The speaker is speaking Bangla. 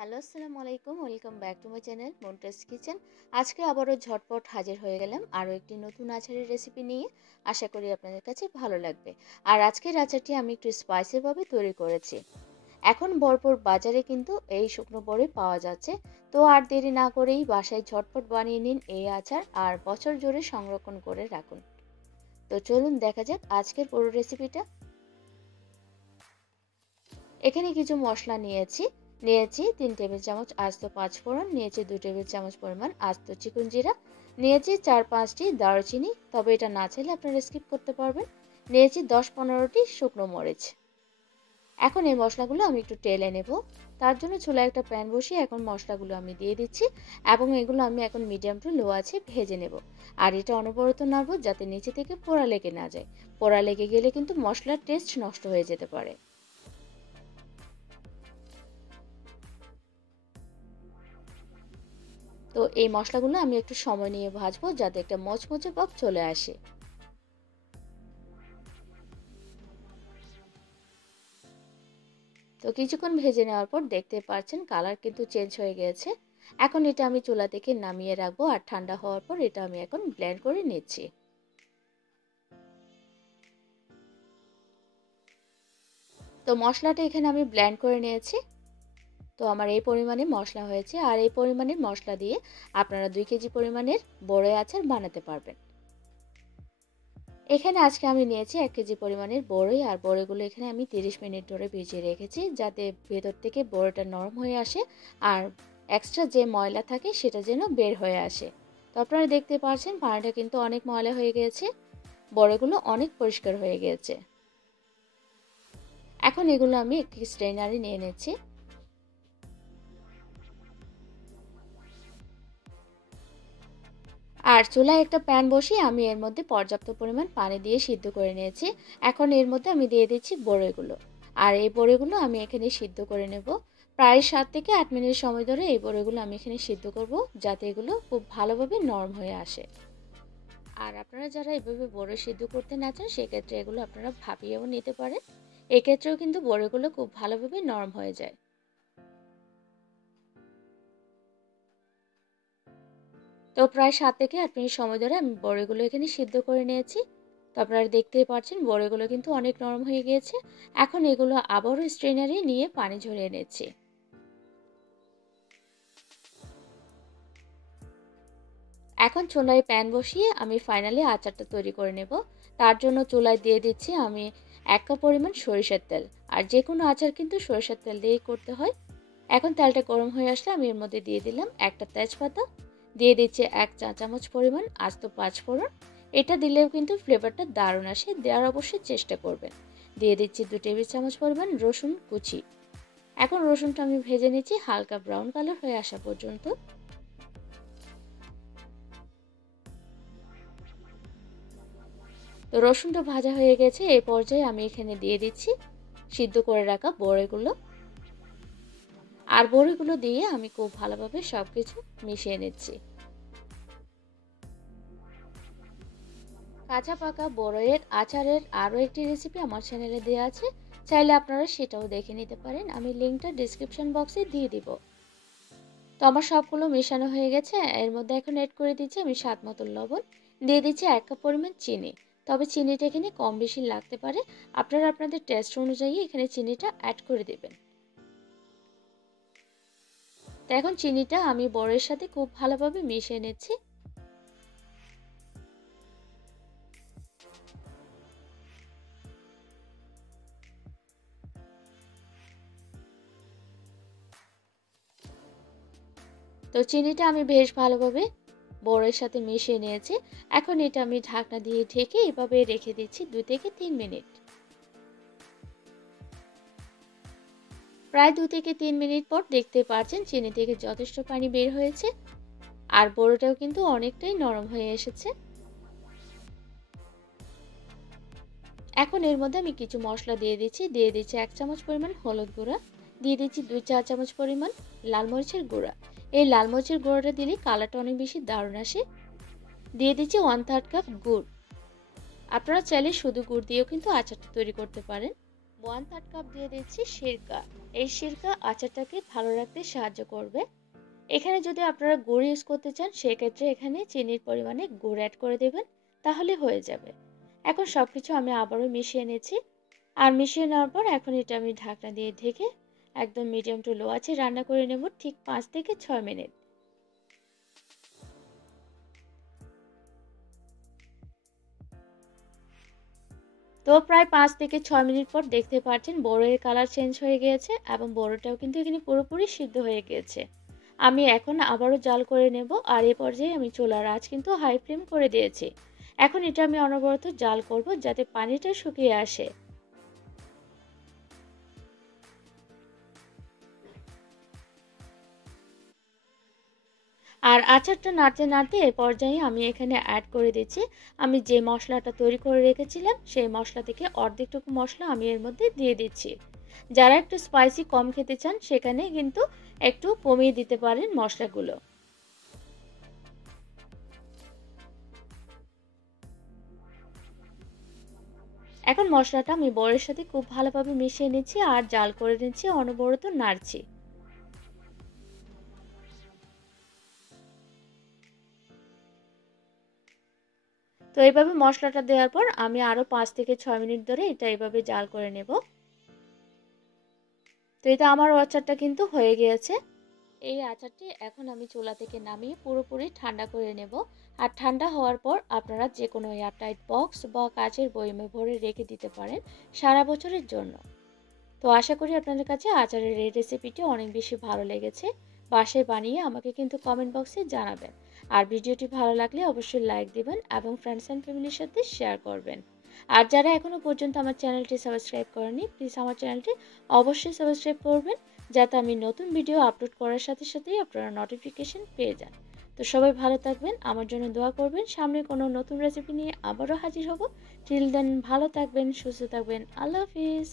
হ্যালো আসসালামু আলাইকুম, welcome back to my channel Munta's kitchen. আজকে আবারও ঝটপট হাজির হয়ে গেলাম আরও একটি নতুন আচারের রেসিপি নিয়ে। আশা করি আপনাদের কাছে ভালো লাগবে। আর আজকের আচারটি আমি একটু স্পাইসিভাবে তৈরি করেছি। এখন ভরপুর বাজারে কিন্তু এই শুকনো বড়ই পাওয়া যাচ্ছে, তো আর দেরি না করেই বাসায় ঝটপট বানিয়ে নিন এই আচার আর বছর জুড়ে সংরক্ষণ করে রাখুন। তো চলুন দেখা যাক আজকের পুরো রেসিপিটা। এখানে কিছু মশলা নিয়েছি 3 টেবিল চামচ আস্ত 5 ফোড়ন, নিয়েছি 2 টেবিল চামচ পরিমাণ আস্ত চিকন জিরা, নিয়েছি 4-5টি দারুচিনি, তবে এটা না চাইলে আপনারা স্কিপ করতে পারবেন, নিয়েছি 10-15টি শুকনো মরিচ। এখন এই মশলাগুলো আমি একটু টেলে নেব। তার জন্য চুলায় একটা প্যান বসিয়ে এখন মশলাগুলো আমি দিয়ে দিচ্ছি এবং এগুলো আমি এখন মিডিয়াম টু লো আছে ভেজে নেব। আর এটা অনবরত নাড়ব যাতে নিচে থেকে পোড়া লেগে না যায়। পোড়া লেগে গেলে কিন্তু মশলার টেস্ট নষ্ট হয়ে যেতে পারে। তো এই মশলাগুলো আমি একটু সময় নিয়ে ভাজবো যাতে একটা মচমচে ভাব চলে আসে। তো কিছুক্ষণ ভেজে নেওয়ার পর দেখতে পাচ্ছেন কালার কিন্তু চেঞ্জ হয়ে গেছে। এখন এটা আমি চুলা থেকে নামিয়ে রাখবো আর ঠান্ডা হওয়ার পর এটা আমি এখন ব্লেন্ড করে নিচ্ছি। তো মশলাটা এখানে আমি ব্লেন্ড করে নিয়েছি। তো আমার এই পরিমাণে মশলা হয়েছে আর এই পরিমাণের মশলা দিয়ে আপনারা 2 কেজি পরিমাণের বড়ই আচার বানাতে পারবেন। এখানে আজকে আমি নিয়েছি 1 কেজি পরিমাণের বড়ই আর বড়িগুলো এখানে আমি 30 মিনিট ধরে ভিজিয়ে রেখেছি যাতে ভেতর থেকে বড়িটা নরম হয়ে আসে আর এক্সট্রা যে ময়লা থাকে সেটা যেন বের হয়ে আসে। তো আপনারা দেখতে পাচ্ছেন পানিটা কিন্তু অনেক ময়লা হয়ে গিয়েছে, বড়িগুলো অনেক পরিষ্কার হয়ে গিয়েছে। এখন এগুলো আমি একটি স্ট্রেনারে নিয়ে নিচ্ছি। আর চুলায় একটা প্যান বসিয়ে আমি এর মধ্যে পর্যাপ্ত পরিমাণ পানি দিয়ে সিদ্ধ করে নিয়েছি। এখন এর মধ্যে আমি দিয়ে দিচ্ছি বড়িগুলো আর এই বড়িগুলো আমি এখানে সিদ্ধ করে নেব। প্রায় 7 থেকে 8 মিনিট সময় ধরে এই বড়িগুলো আমি এখানে সিদ্ধ করব যাতে এগুলো খুব ভালোভাবে নরম হয়ে আসে। আর আপনারা যারা এভাবে বড়ি সিদ্ধ করতে না চান সেক্ষেত্রে এগুলো আপনারা ভাপিয়েও নিতে পারেন, এক্ষেত্রেও কিন্তু বড়িগুলো খুব ভালোভাবে নরম হয়ে যায়। তো প্রায় 7 থেকে 8 মিনিট সময় ধরে আমি বড়িগুলো এখানে সিদ্ধ করে নিয়েছি। তো আপনারা দেখতেই পাচ্ছেন বড়িগুলো কিন্তু অনেক নরম হয়ে গিয়েছে। এখন এগুলো আবারও স্ট্রেনারে নিয়ে পানি ঝরিয়ে নিচ্ছি। এখন চুলায় প্যান বসিয়ে আমি ফাইনালি আচারটা তৈরি করে নেব। তার জন্য চুলায় দিয়ে দিচ্ছি আমি 1 কাপ পরিমাণ সরিষার তেল। আর যে কোনো আচার কিন্তু সরিষার তেল দিয়েই করতে হয়। এখন তেলটা গরম হয়ে আসলে আমি এর মধ্যে দিয়ে দিলাম একটা তেজপাতা, দিয়ে দিচ্ছি 1 চা চামচ পরিমাণ আস্ত 5 ফোড়ন। এটা দিলেও কিন্তু ফ্লেভারটা দারুণ আসে, দেওয়ার অবশ্যই চেষ্টা করবেন। দিয়ে দিচ্ছি 2 টেবিল চামচ পরিমাণ রসুন কুচি। এখন রসুনটা আমি ভেজে নিচ্ছি হালকা ব্রাউন কালার হয়ে আসা পর্যন্ত। তো রসুনটা ভাজা হয়ে গেছে, এই পর্যায়ে আমি এখানে দিয়ে দিচ্ছি সিদ্ধ করে রাখা বড়িগুলো। আর বড়িগুলো দিয়ে আমি খুব ভালোভাবে সবকিছু মিশিয়ে নিচ্ছি। কাঁচা পাকা বড়ইয়ের আচারের আরও একটি রেসিপি আমার চ্যানেলে দেওয়া আছে, চাইলে আপনারা সেটাও দেখে নিতে পারেন, আমি লিঙ্কটা ডিসক্রিপশন বক্সে দিয়ে দিব। তো আমার সবগুলো মেশানো হয়ে গেছে, এর মধ্যে এখন অ্যাড করে দিচ্ছি আমি স্বাদ মতো লবণ, দিয়ে দিচ্ছি 1 কাপ পরিমাণ চিনি। তবে চিনিটা এখানে কম বেশি লাগতে পারে, আপনারা আপনাদের টেস্ট অনুযায়ী এখানে চিনিটা অ্যাড করে দেবেন। তো এখন চিনিটা আমি বড়ইয়ের সাথে খুব ভালোভাবে মিশিয়ে নিচ্ছি। তো চিনিটা আমি বেশ ভালোভাবে বড়ইয়ের সাথে মিশিয়ে নিয়েছি। এখন এটা আমি ঢাকনা দিয়ে ঢেকে এভাবে রেখে দিচ্ছি 2 থেকে 3 মিনিট। প্রায় 2 থেকে 3 মিনিট পর দেখতে পাচ্ছেন চিনি থেকে যথেষ্ট পানি বের হয়েছে আর বড়িটাও কিন্তু অনেকটাই নরম হয়ে এসেছে। এখন এর মধ্যে আমি কিছু মশলা দিয়ে দিচ্ছি 1 চামচ পরিমাণ হলুদ গুঁড়া, দিয়ে দিচ্ছি 2 চা চামচ পরিমাণ লাল মরিচের গুঁড়া। এই লাল মরিচের গুঁড়াটা দিলে কালারটা অনেক বেশি দারুণ আসে। দিয়ে দিচ্ছি 1/3 কাপ গুড়। আপনারা চাইলে শুধু গুড় দিয়েও কিন্তু আচারটা তৈরি করতে পারেন। 1/3 কাপ দিয়ে দিচ্ছি সিরকা। এই সিরকা আচারটাকে ভালো রাখতে সাহায্য করবে। এখানে যদি আপনারা গুড় ইউজ করতে চান সেক্ষেত্রে এখানে চিনির পরিমাণে গুড় অ্যাড করে দেবেন, তাহলে হয়ে যাবে। এখন সবকিছু আমি আবারও মিশিয়ে নিয়েছি। আর মিশিয়ে নেওয়ার পর এখন এটা আমি ঢাকনা দিয়ে ঢেকে একদম মিডিয়াম টু লো আছে রান্না করে নেব ঠিক 5 থেকে 6 মিনিট। তো প্রায় 5 থেকে 6 মিনিট পর দেখতে পাচ্ছেন বড়ইয়ের কালার চেঞ্জ হয়ে গিয়েছে এবং বড়টাও কিন্তু এখানে পুরোপুরি সিদ্ধ হয়ে গিয়েছে। আমি এখন আবারও জাল করে নেব আর এই পর্যায়ে আমি চুলার আঁচ কিন্তু হাই ফ্লেম করে দিয়েছি। এখন এটা আমি অনবরত জাল করব যাতে পানিটা শুকিয়ে আসে। আর আচারটা নাড়তে নাড়তে এ পর্যায়ে আমি এখানে অ্যাড করে দিচ্ছি আমি যে মশলাটা তৈরি করে রেখেছিলাম সেই মশলা থেকে অর্ধেকটুকু মশলা আমি এর মধ্যে দিয়ে দিচ্ছি। যারা একটু স্পাইসি কম খেতে চান সেখানে কিন্তু একটু কমিয়ে দিতে পারেন মশলাগুলো। এখন মশলাটা আমি বড়ের সাথে খুব ভালোভাবে মিশিয়ে নিচ্ছি আর জাল করে নিচ্ছি, অনবরত নাড়ছি। তো এইভাবে মশলাটা দেওয়ার পর আমি আরো 5 থেকে 6 মিনিট ধরে এটা এইভাবে জাল করে নেব। তো এটা আমার আচারটা কিন্তু হয়ে গিয়েছে। এই আচারটি এখন আমি চুলা থেকে নামিয়ে পুরোপুরি ঠান্ডা করে নেব। আর ঠান্ডা হওয়ার পর আপনারা যে কোনো এয়ারটাইট বক্স বা কাচের বয়মে ভরে রেখে দিতে পারেন সারা বছরের জন্য। তো আশা করি আপনাদের কাছে আচারের এই রেসিপিটি অনেক বেশি ভালো লেগেছে। বাসায় বানিয়ে আমাকে কিন্তু কমেন্ট বক্সে জানাবেন। আর ভিডিওটি ভালো লাগলে অবশ্যই লাইক দিবেন এবং ফ্রেন্ডস অ্যান্ড ফ্যামিলির সাথে শেয়ার করবেন। আর যারা এখনো পর্যন্ত আমার চ্যানেলটি সাবস্ক্রাইব করেনি প্লিজ আমার চ্যানেলটি অবশ্যই সাবস্ক্রাইব করবেন, যাতে আমি নতুন ভিডিও আপলোড করার সাথে সাথেই আপনারা নোটিফিকেশন পেয়ে যান। তো সবাই ভালো থাকবেন, আমার জন্য দোয়া করবেন। সামনে কোনো নতুন রেসিপি নিয়ে আবারও হাজির হব। টিল দেন ভালো থাকবেন, সুস্থ থাকবেন। আল্লাহ হাফিজ।